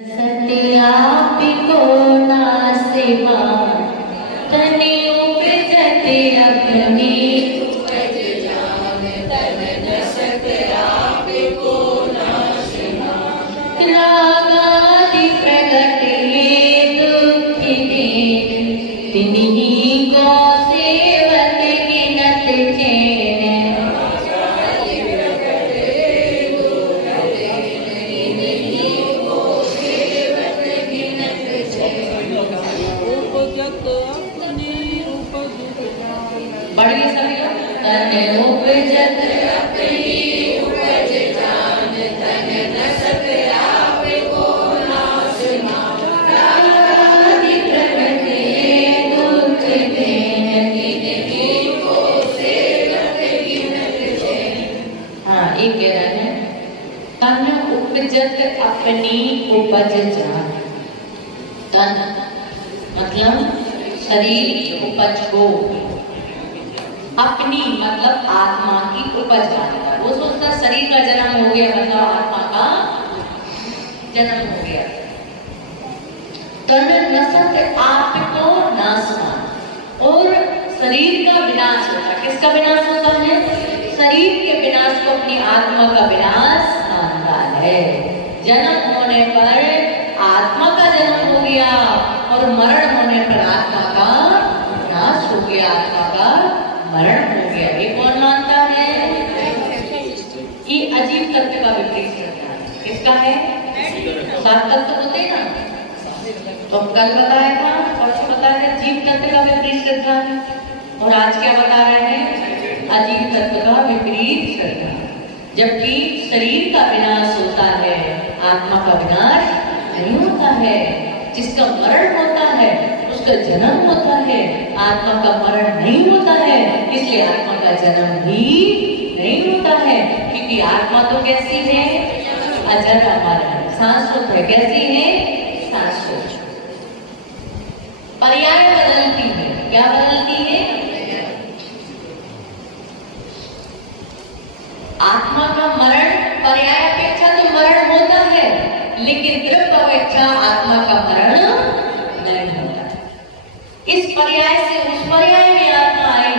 सत्यापिको नासिमा तनि उपजते अपनी उपज जान तन न सत्यापिको नासिमा रागादि प्रगट ये दुखिते तिन्हीं को सेवत गिनत चैन बढ़िए सभी लोग तने उपजत अपनी उपज जान तन न सत्यापिको नासिमा रागादि प्रगट ये दुख देन तिन्हीं को सेवत गिनत चैन। हाँ एक कह रहा है तन उपजत अपनी उपज जान। तन मतलब शरीर की उपज को, अपनी मतलब आत्मा की उपज जानता। वो सोचता शरीर का जन्म हो गया मतलब आत्मा का जन्म हो गया। तन नसत आपको नासमान, और शरीर का विनाश होता। किसका विनाश होता है? शरीर के विनाश को अपनी आत्मा का विनाश मानता है। जन्म होने पर आत्मा का जन्म हो गया और मरण होने पर आत्मा का विनाश हो गया, आत्मा का मरण हो गया। ये कौन मानता है? ये अजीब तत्व का विपरीत श्रद्धा है। किसका है? सात तत्व होते हैं ना, तो कल बताया था, परसों बताया था जीव तत्व का विपरीत श्रद्धा है, और आज क्या बता रहे हैं? अजीब तत्व का विपरीत श्रद्धा। जबकि शरीर का विनाश होता है, आत्मा का विनाश नहीं होता है। जिसका मरण होता है उसका जन्म होता है, आत्मा का मरण नहीं होता है, इसलिए आत्मा का जन्म भी नहीं होता है। क्योंकि आत्मा तो कैसी है? अजर अमर है, शाश्वत है। कैसी है? शाश्वत। पर्याय बदलती है। क्या बदलती है? आत्मा का मरण पर्याय अपेक्षा तो मरण होता है, लेकिन द्रव्य अपेक्षा आत्मा का मरण नहीं होता। इस पर्याय से उस पर्याय में आत्मा आई,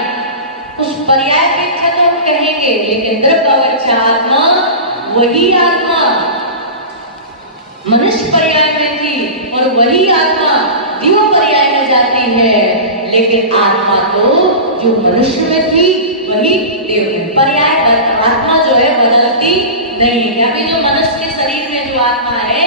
उस पर्याय अपेक्षा तो हम कहेंगे, लेकिन द्रव्य अपेक्षा आत्मा वही आत्मा मनुष्य पर्याय में थी और वही आत्मा देव पर्याय में जाती है। लेकिन आत्मा तो जो मनुष्य में थी वही देव में। पर्याय आत्मा जो है बदलती नहीं है। अभी जो मनुष्य के शरीर में जो आत्मा है,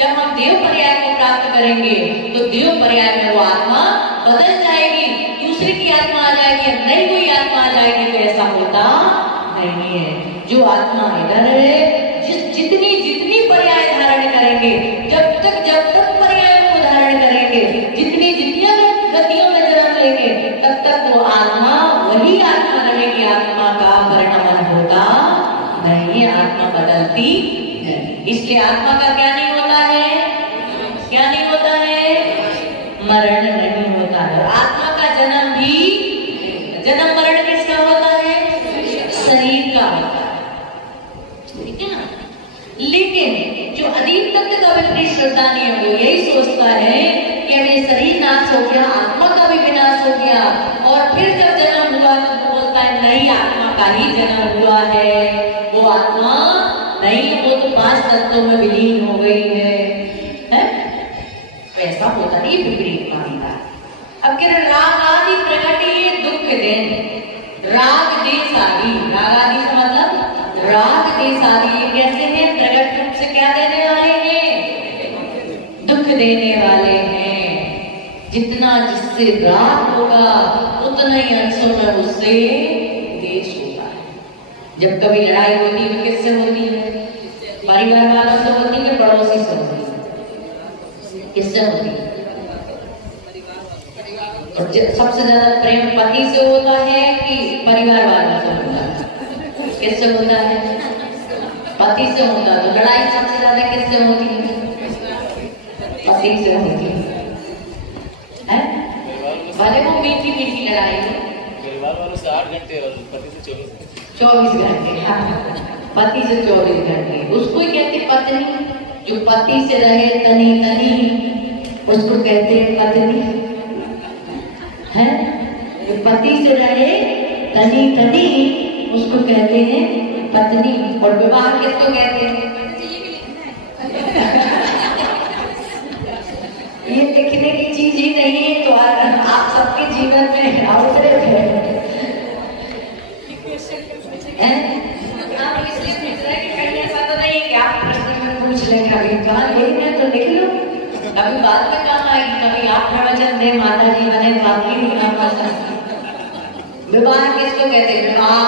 जब हम देव पर्याय को प्राप्त करेंगे तो देव पर्याय में वो आत्मा बदल जाएगी, दूसरे की आत्मा आ जाएगी, नई कोई आत्मा आ जाएगी। तो ऐसा होता नहीं है। जो आत्मा इधर है, जितनी जितनी पर्याय धारण करेंगे, जब तक पर्याय को धारण करेंगे, जितनी जितनी गतियों में जन्म लेंगे, तब तक वो आत्मा वही आत्मा रहेगी। आत्मा का परिणाम होता नहीं है, आत्मा बदलती नहीं। इसलिए आत्मा का क्या नहीं होता है? क्या नहीं होता है? मरण नहीं होता है। आत्मा का जन्म भी, जन्म मरण किसका होता है? शरीर का होता है, ठीक है ना। लेकिन जो अधीन तत्व का विपरीत श्रद्धा नहीं है, वो यही सोचता है कि अब ये शरीर नाश हो गया, आत्मा का भी विनाश हो गया, और फिर जब जन्म हुआ तो वो बोलता है नहीं, आत्मा का ही जन्म हुआ है, वो आत्मा नहीं, वो तो 5 तत्वों में विलीन हो गई है। ऐसा होता नहीं, विपरीत मानता है। अब कह रहे राग आदि प्रकट ये दुख देन। राग देश आदि, राग आदि का मतलब राग देश आदि ये कैसे हैं? प्रकट रूप से क्या देने वाले हैं? दुख देने वाले हैं। जितना जिससे राग होगा उतना ही अंशों में उससे देश होगा। जब कभी लड़ाई होती है किससे होती है? परिवार वालों से होती है, पड़ोसी से होती है। किससे होती है? और सबसे ज्यादा प्रेम पति से होता है कि परिवार वालों से होता है? किससे होता है? पति से होता है। तो लड़ाई सबसे ज्यादा किससे होती है? पति से होती है। भले वो मीठी मीठी लड़ाई है, परिवार वालों से 8 घंटे और पति से 24 घंटे। हाँ, पति से 24 घंटे। उसको कहते पत्नी, जो पति से रहे तनी तनी उसको कहते हैं पत्नी है। जो पति से रहे तनी तनी उसको कहते हैं पत्नी। और विवाह किसको कहते हैं? ये लिखने की चीज ही नहीं है, तो आप सबके जीवन में आवश्यक है। आप इसलिए पूछ रहे कि कहीं ऐसा तो नहीं कि आप प्रश्न में पूछ लें कभी कहाँ लिखना है तो लिख लो, कभी बाद में काम आएगी, कभी आप प्रवचन दे माता जी बने तो आपकी भी काम आ सकती। विवाह किसको कहते हैं? विवाह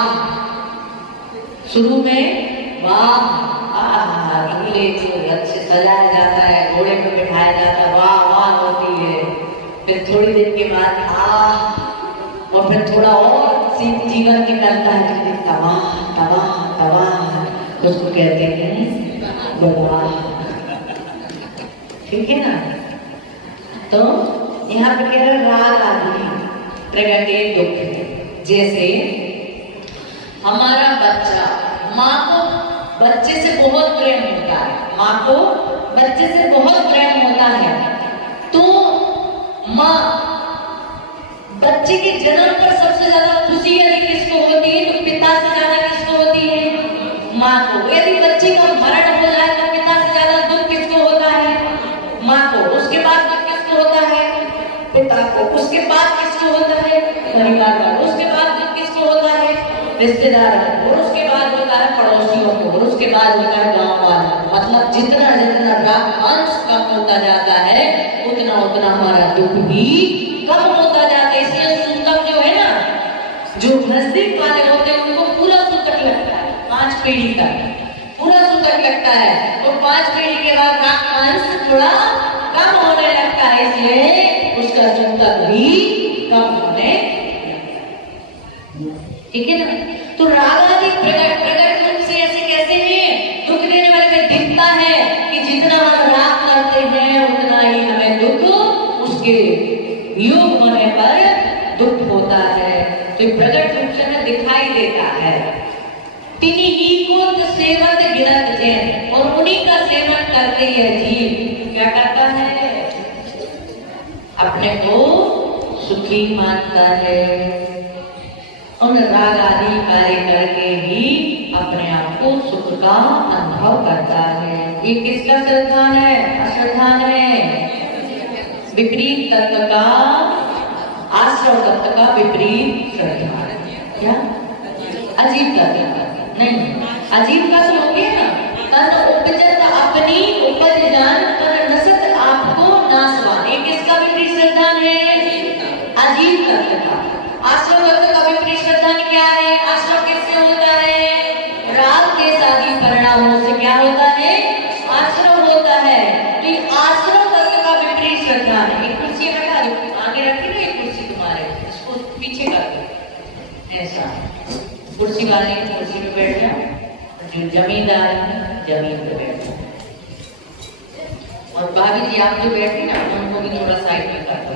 शुरू में वाह अगले अच्छे सजाया जाता है, घोड़े पे बिठाया जाता है, वाह वाह होती है। फिर थोड़ी देर के बाद और फिर थोड़ा और जीवन निकलता है, तबाह तबाह तबाह, उसको कहते हैं विवाह। ठीक है ना? तो यहाँ पे कह रहे राग आदि प्रगटे दुख। जैसे हमारा बच्चा, माँ को बच्चे से बहुत प्रेम होता है, माँ को बच्चे से बहुत प्रेम होता है, तो माँ बच्चे के जन्म पर सबसे ज्यादा खुशी यदि किसको होती है तो पिता से ज्यादा किसको होती है? माँ को। यदि बच्चे का मरण हो जाए तो पिता से ज्यादा दुख किसको होता है? माँ को। उसके बाद दुख किसको होता है? पिता को। उसके बाद किसको होता है? परिवार वालों। उसके बाद दुख किसको होता है? रिश्तेदार को। और उसके बाद होता है पड़ोसियों को। और उसके बाद होता है गाँव वालों। मतलब जितना जितना अंश कम होता जाता है उतना उतना हमारा दुख भी कम होता जाता है। इसलिए सूतक जो है ना, जो नजदीक वाले होते हैं उनको पूरा सूतक लगता है, 5 पीढ़ी तक पूरा सूतक लगता है। और 5 पीढ़ी के बाद अंश थोड़ा कम होने लगता है, इसलिए उसका सूतक भी कम होने। ठीक है ना? तो राग आदि प्रकट रूप से ऐसे कैसे हैं? दुख देने वाले में दिखता है कि जितना हम राग करते हैं उतना ही हमें दुख, उसके योग होने पर दुख होता है। तो प्रकट रूप से हमें दिखाई देता है। तिन्हीं ही को तो सेवत गिरत जैन, और उन्हीं का सेवन करते हैं जीव क्या करता है? अपने को सुखी मानता है। उन राग आदि कार्य करके ही अपने आप को सुख का अनुभव करता है। ये किसका श्रद्धान है? अश्रद्धान है। विपरीत तत्व का, आश्रव तत्व का विपरीत श्रद्धा। क्या? अजीब तत्व नहीं, अजीब का तो हो गया ना। तन उपजत अपनी उपज जान पर नसत आपको नासवान। ये किसका विपरीत श्रद्धान है? अजीब तत्व का। आश्रव तत्व का विपरीत श्रद्धान क्या है? आश्रव किससे होता है? राग के शादी परिणामों से क्या होता है? आश्रव होता है। तो ये आश्रव तत्व का विपरीत श्रद्धान है। एक कुर्सी बैठा दो, आगे रखी ना एक कुर्सी तुम्हारे, इसको पीछे कर दो ऐसा। कुर्सी वाले कुर्सी पे बैठ जाओ, जो जमींदार जमीन पे बैठ जाओ। और भाभी जी आप जो बैठी ना उनको भी थोड़ा साइड में कर दो,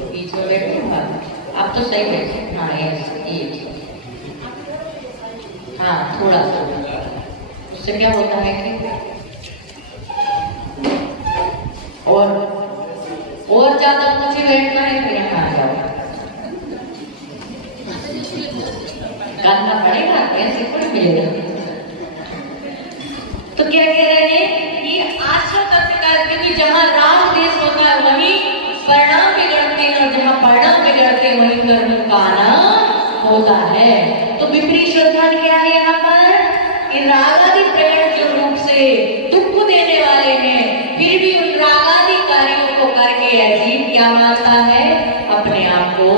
बीच में बैठे हो आप तो सही बैठे। हाँ ये हाँ थोड़ा सा, उससे क्या होता है कि और ज्यादा मुझे बैठना है तो यहाँ आ जाओ, करना पड़ेगा, ऐसे कुछ मिलेगा। तो क्या कह रहे हैं? ये आश्रव तत्व का, क्योंकि जहाँ राग देश होता है वहीं परिणाम बिगड़ते हैं, और जहाँ परिणाम बिगड़ते हैं वहीं कर्म का आना होता है। तो विपरीत श्रद्धा क्या है यहाँ पर? कि राग आदि प्रकट जो रूप से दुख देने वाले हैं, फिर भी उन राग आदि कार्यों को करके अजीब क्या मानता है? अपने आप को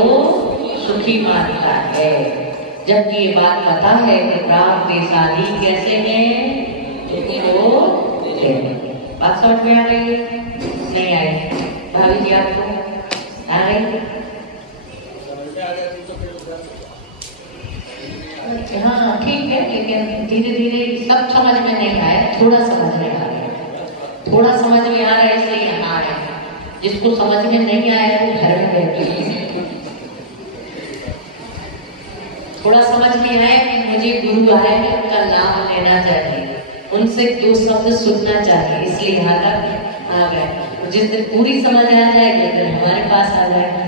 सुखी मानता है। जबकि ये बात पता है कि राग देश आदि कैसे हैं? तो बात समझ में आ रही है? नहीं आई? भाभी जी आपको आ रही? हाँ ठीक है, लेकिन धीरे धीरे सब समझ में नहीं आया, थोड़ा समझ में आ रहा, थोड़ा समझ में आ रहा है, इसलिए यहाँ आ रहा है। जिसको समझ में नहीं आया वो घर में बैठे। थोड़ा समझ में आया कि मुझे गुरु आए हैं, उनका लाभ लेना चाहिए, उनसे 2 शब्द सुनना चाहिए, इसलिए यहाँ तक आ गए। जिस दिन पूरी समझ आ जाएगी फिर हमारे पास आ जाएगा।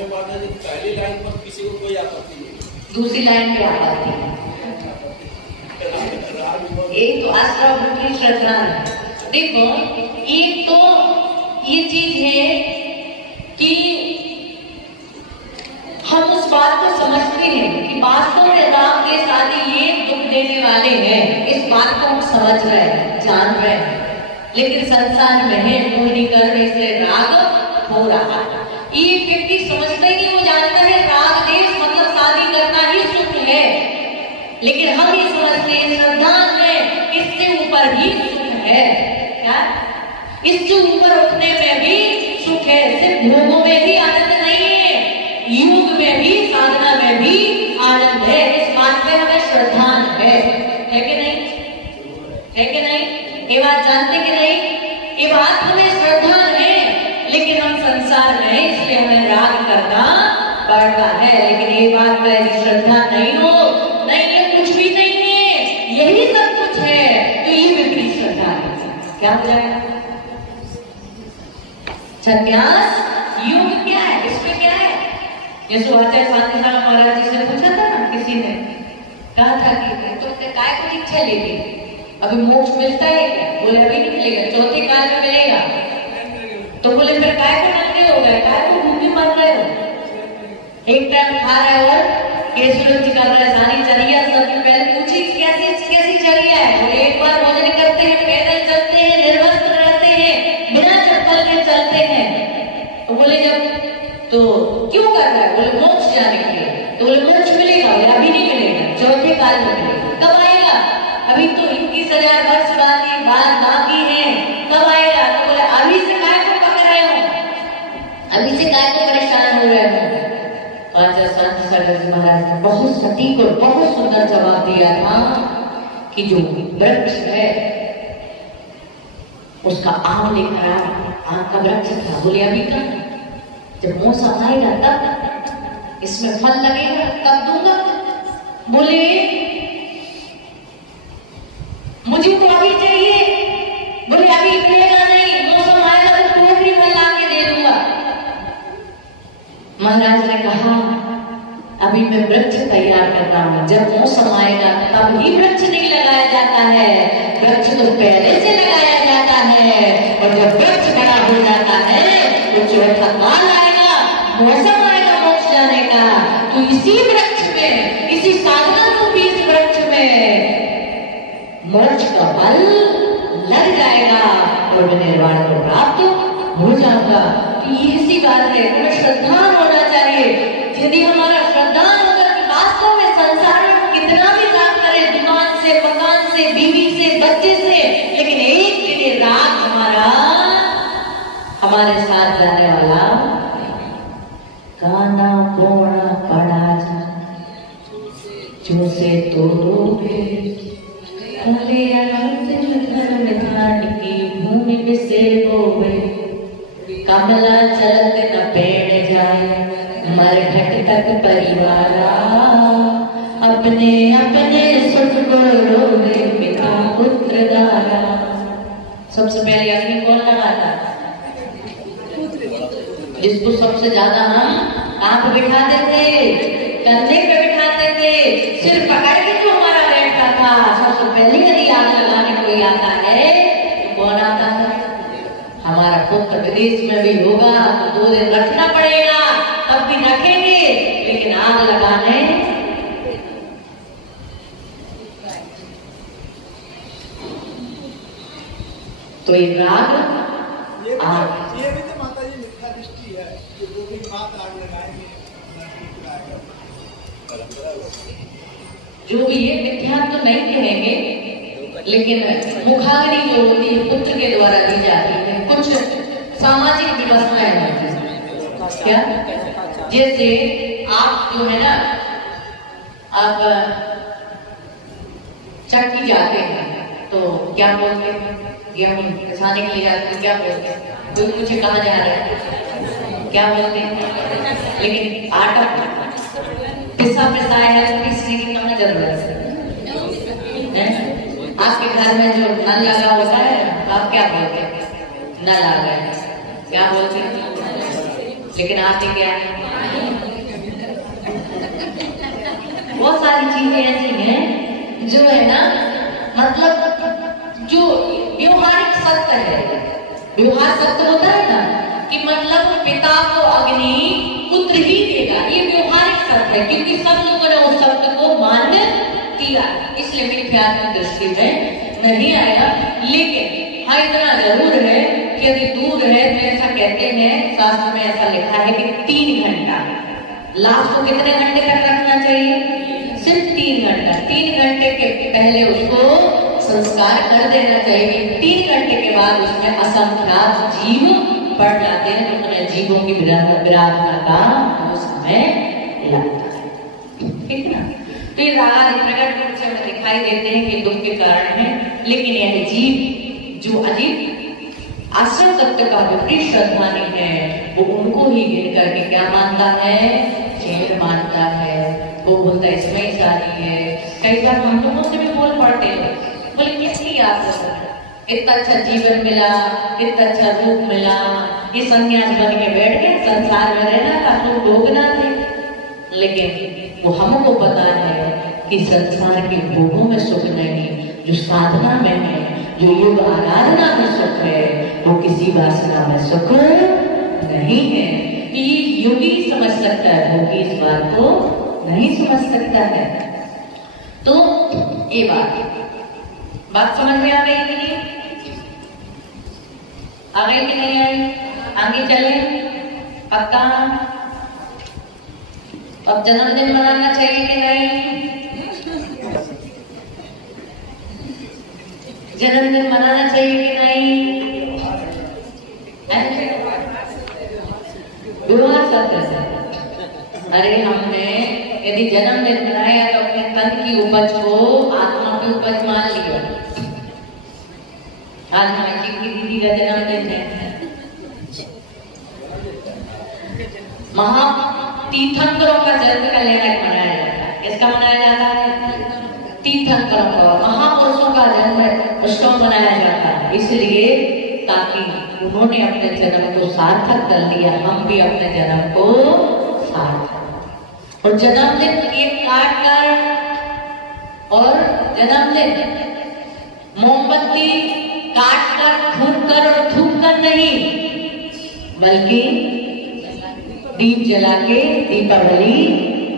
पहली लाइन पर किसी को कोई आपत्ति नहीं, दूसरी लाइन पे आपत्ति है। एक तो आस्था श्रद्धा है। देखो एक तो ये चीज है कि हम उस बात को समझते हैं कि वास्तव में राम के आदि ये दुख देने वाले हैं, इस बात को हम समझ रहे हैं, जान रहे हैं, लेकिन संसार में है मोहिनी करने से राग हो रहा है। ये व्यक्ति समझता ही नहीं, वो जानता है राग देश मतलब शादी करना ही सुख है, लेकिन हम ये समझते हैं श्रद्धा है इससे ऊपर ही सुख है। क्या इससे ऊपर उठने में भी सुख है, सिर्फ भोगों में भी आनंद नहीं है, योग में भी साधना में भी आनंद है। इस बात पे हमें श्रद्धा है कि नहीं? है कि नहीं? ये बात जानते कि नहीं? ये बात हमें श्रद्धा है, लेकिन हम संसार में इसलिए हमें राग करना पड़ता है। लेकिन ये बात का श्रद्धा नहीं हो, नहीं ये कुछ भी नहीं है, यही सब कुछ है, तो ये विपरीत श्रद्धा है। क्या हो जाएगा? संन्यास योग क्या है, इसमें क्या है? जैसे आचार्य शांति सागर महाराज जी से पूछा था ना, किसी ने कहा था कि तो काय को दीक्षा लेगी, अभी मोक्ष मिलता है क्या? बोले अभी नहीं मिलेगा, चौथे काल में मिलेगा। तो बोले फिर काय को नंगे हो गए, काय को भूखी मर रहे हो? एक टाइम खा रहे हो और केसुरज कर रहे, सारी चर्या सबसे पहले पूछी कैसी चर्या है? बोले एक बार भोजन करते हैं, पैदल चलते हैं, निर्वस्त्र रहते हैं, बिना चप्पल के चलते हैं। तो बोले जब तो क्यों कर रहा है? बोले मोक्ष जाने के लिए। तो बोले मोक्ष मिलेगा? बोले अभी नहीं मिलेगा, चौथे काल में मिलेगा। कब आएगा? अभी तो 21,000 वर्ष बाकी है, कब आएगा? तो बोले अभी से काय को पकड़ रहे हो, अभी से काय को परेशान हो रहे हो? आचार्य शांति सागर जी महाराज ने बहुत सटीक और बहुत सुंदर जवाब दिया था कि जो वृक्ष है उसका आम लेकर आम का वृक्ष था। बोले अभी तक जब मौसम आएगा तब इसमें फल लगेगा, तब दूंगा। बोले मुझे तो अभी चाहिए। बोले अभी मिलेगा नहीं, मौसम आएगा तो टोकरी में ला के दे दूंगा। महाराज ने कहा अभी मैं वृक्ष तैयार करता हूँ, जब मौसम आएगा तब ही वृक्ष नहीं लगाया जाता है, वृक्ष तो पहले से लगाया जाता है। और जब वृक्ष बड़ा हो जाता है तो चौथा काल आएगा, मौसम आएगा मोक्ष जाने का। तो इसी वृक्ष में, इसी साधना रूपी इस वृक्ष में मोक्ष का फल लग जाएगा और मैं निर्वाण को प्राप्त हो जाऊंगा। तो ये सी बात है, हमें श्रद्धा होना चाहिए। यदि हमारा श्रद्धा होगा कि वास्तव में संसार में कितना भी काम करे, दुकान से, मकान से, बीवी से, बच्चे से, लेकिन एक दिन रात हमारे साथ जाने वाला काना कोना पड़ा जो से तोड़ोगे भले की भूमि में से बोवे, कमला चलत न पेड़ जाए मरघट तक परिवारा, अपने अपने सुख को रोवे पिता पुत्र दारा। सबसे पहले अग्नि कौन लगाता? जिसको सबसे ज्यादा हम कहाँ पे बिठाते थे? कंधे पे बिठाते थे, सिर पकड़ के जो हमारा बैठता था। सबसे पहले यदि आग लगाने कोई आता है तो कौन आता है? हमारा पुत्र विदेश में भी होगा तो 2 दिन रखना पड़ेगा, तब भी रखेंगे, लेकिन आग लगाने तो ये राग आग। ये भी तो माता जी मिथ्या दृष्टि है कि जो भी बात आग लगाएंगे जो भी ये मिथ्या तो नहीं कहेंगे, लेकिन मुखाग्नि जो होती है पुत्र के द्वारा दी जाती है, कुछ सामाजिक व्यवस्थाएं होती है। क्या? जैसे आप जो है ना, आप चक्की जाते हैं तो क्या बोलते हैं? गेहूं पिसाने के लिए जाते हैं, क्या बोलते हैं? कोई मुझे कहाँ जा रहा है, क्या बोलते हैं? लेकिन आटा पिसाया है तो पीसने की कहाँ जरूरत है? आपके घर में जो नल लगा होता है तो आप क्या बोलते हैं? नल आ गया, क्या बोलते हैं? लेकिन आते क्या है? बहुत सारी चीजें ऐसी हैं जो है ना, मतलब जो व्यवहारिक सत्य है। व्यवहार सत्य होता है ना कि मतलब पिता को अग्नि पुत्र ही देगा, ये व्यवहारिक सत्य है, क्योंकि सब लोगों ने उस शब्द को मान्य किया, इसलिए मिथ्यात्मक दृष्टि में नहीं आएगा। लेकिन हाँ इतना जरूर है कि यदि दूर है तो ऐसा कहते हैं, शास्त्र में ऐसा लिखा है कि 3 घंटा, लाश को कितने घंटे तक रखना चाहिए? सिर्फ 3 घंटा। 3 घंटे के पहले उसको संस्कार कर देना चाहिए। 3 घंटे के बाद उसमें असंख्यात जीव पड़ जाते हैं, तो उन्हें जीवों की विराधना का वो समय लगता है, ठीक है ना। तो ये प्रकट रूप से हमें दिखाई देते हैं कि दुख के कारण है, लेकिन यह जीव जो अजीब आश्रम तत्व का विपरीत श्रद्धानी है, वो उनको ही गिन करके क्या मानता है? चैन मानता है। वो बोलता है इसमें ही सारी है। कई बार हम लोगों से भी बोल पड़ते हैं, बोले कैसी आप इतना अच्छा जीवन मिला, इतना अच्छा रूप मिला, ये सन्यास बन के बैठ गए, संसार में रहना था, लोग भोगना थे। लेकिन वो हमको पता है कि संसार के भोगों में सुख नहीं, जो साधना में है, जो योग आराधना में सुख है, वो किसी वासना में सुख नहीं है। ये योगी समझ सकता है, भोगी इस बात को नहीं समझ सकता है। तो ये बात समझ में आ गई कि नहीं? आ गई कि नहीं आई? आगे चले पक्का। अब जन्मदिन मनाना चाहिए कि नहीं? जन्मदिन मनाना चाहिए कि नहीं? व्यवहार सत्य। अरे हमने यदि जन्मदिन मनाया तो अपने तन की उपज को आत्मा की उपज मान लिया। आज हमारी की दीदी का जन्मदिन है। महा तीर्थंकरों का जन्म का लेकर मनाया जाता है। किसका मनाया जाता है? तीर्थंकरों का, महापुरुषों का जन्म उत्सव मनाया जाता है, इसलिए ताकि उन्होंने अपने जन्म को सार्थक कर लिया, हम भी अपने जन्म को सार्थक। और जन्मदिन केक काट कर और जन्मदिन मोमबत्ती काट कर, फूंक कर और थूक कर नहीं, बल्कि दीप जला के दीपावली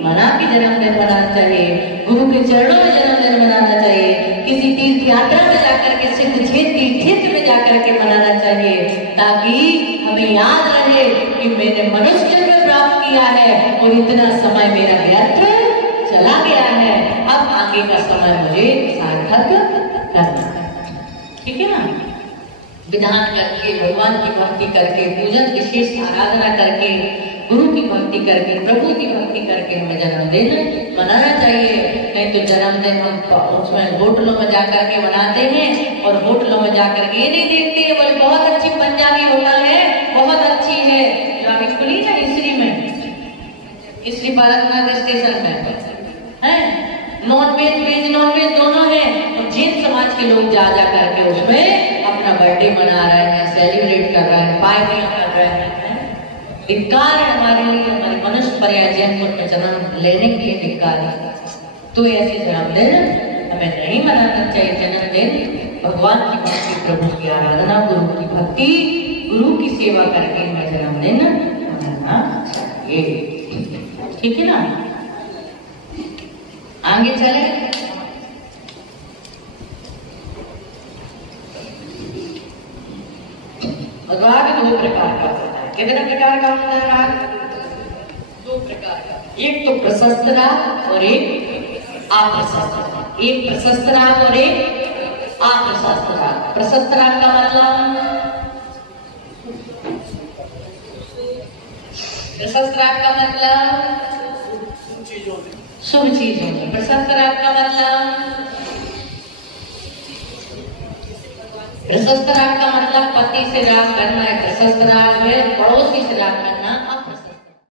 मना के जन्मदिन मनाना चाहिए। गुरु के चरणों में जन्मदिन मनाना चाहिए। किसी तीर्थ यात्रा में जाकर के, सिद्ध क्षेत्र में जाकर के मनाना चाहिए, ताकि हमें याद रहे कि मैंने मनुष्य जन्म प्राप्त किया है और इतना समय मेरा व्यर्थ चला गया है, अब आगे का समय मुझे सार्थक करना है। ठीक है ना? विधान करके, भगवान की भक्ति करके, पूजन विशेष आराधना करके, गुरु की भक्ति करके, प्रभु की भक्ति करके हमें जन्मदिन मनाना चाहिए। नहीं तो जन्मदिन हम उसमें होटलों में जाकर के मनाते हैं, और होटलों में जाकर के ये नहीं देखते हैं बोले बहुत अच्छी पंजाबी होटल है, बहुत अच्छी है, जो अभी खुली ना इसरी में, इसरी भारतनाथ स्टेशन में है, non veg veg non veg दोनों है, और जैन समाज के लोग जा करके उसमें अपना बर्थडे मना रहे हैं, सेलिब्रेट कर रहे हैं, पार्टियां कर रहे हैं। धिक्कार है हमारे लिए, हमारे मनुष्य पर्याय जैनपुर में जन्म लेने के लिए धिक्कार है। तो ऐसे जन्मदिन हमें नहीं मनाना चाहिए। जन्मदिन भगवान की भक्ति, प्रभु की आराधना, गुरु की भक्ति, गुरु की सेवा करके हमें जन्मदिन मनाना चाहिए। ठीक है ना? आगे चले। राग 2 प्रकार का होता है। कितने प्रकार का होता है राग? 2 प्रकार का। एक तो प्रशस्त राग और एक अप्रशस्त राग। एक प्रशस्त राग और एक अप्रशस्त राग। प्रशस्त राग का मतलब, प्रशस्त राग का मतलब शुभ चीजों में। प्रशस्त राग का मतलब, प्रशस्त राग का मतलब पति से राग करना है। प्रशस्त राग है पड़ोसी से राग करना।